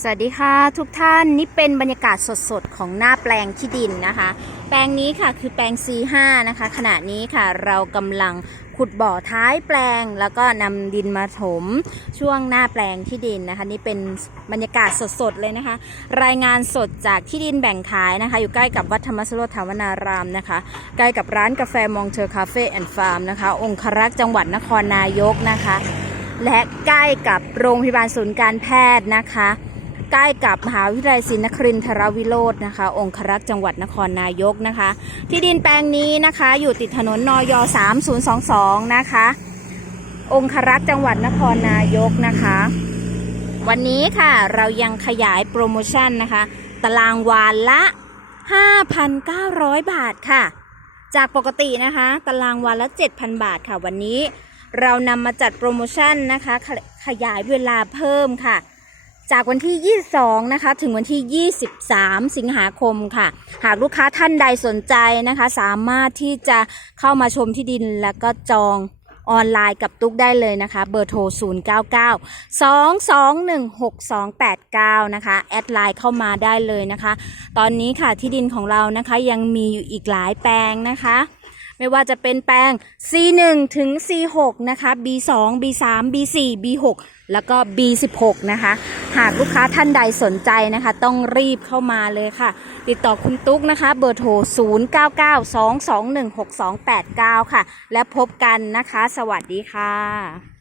สวัสดีค่ะทุกท่านนี่เป็นบรรยากาศสดๆ ของหน้าแปลงที่ดินนะคะ แปลงนี้ค่ะคือแปลง C5 นะคะ ขณะนี้ค่ะเรากำลังขุดบ่อท้ายแปลง แล้วก็นำดินมาถมช่วงหน้าแปลงที่ดินนะคะ นี่เป็นบรรยากาศสดๆเลยนะคะ รายงานสดจากที่ดินแบ่งขายนะคะ อยู่ใกล้กับวัดธรรมสโรธาวนารามนะคะ ใกล้กับร้านกาแฟมองเทอร์คาเฟ่แอนด์ฟาร์มนะคะองครักษ์จังหวัดนครนายกนะคะ และใกล้กับโรงพยาบาลศูนย์การแพทย์นะคะ ใกล้กับมหาวิทยาลัยศรีนครินทรวิโรจน์นะคะ องครักษ์จังหวัดนครนายกนะคะ ที่ดินแปลงนี้นะคะอยู่ติดถนนนอย3022 นะคะ องครักษ์จังหวัดนครนายกนะคะ วันนี้ค่ะเรายังขยายโปรโมชั่นนะคะ ตารางวาละ 5,900 บาทค่ะ จากปกตินะคะ ตารางวันละ 7,000 บาทค่ะ วันนี้เรานำมาจัดโปรโมชั่นนะคะขขยายเวลาเพิ่มค่ะ จากวันที่ 22 นะคะ ถึงวันที่ 23 สิงหาคมค่ะ หากลูกค้าท่านใดสนใจนะคะ สามารถที่จะเข้ามาชมที่ดินแล้วก็จองออนไลน์กับตุ๊กได้เลยนะคะ เบอร์โทร 099 221 6289 นะคะ แอดไลน์เข้ามาได้เลยนะคะ ตอนนี้ค่ะที่ดินของเรานะคะยังมีอยู่อีกหลายแปลงนะคะ ไม่ว่าจะเป็นแปลง C1 ถึง C6 นะคะ B2 B3 B4 B6 แล้วก็ B16 นะคะ หากลูกค้าท่านใดสนใจนะคะ ต้องรีบเข้ามาเลยค่ะ ติดต่อคุณตุ๊กนะคะ เบอร์โทร 0992216289 ค่ะ และพบกันนะคะ สวัสดีค่ะ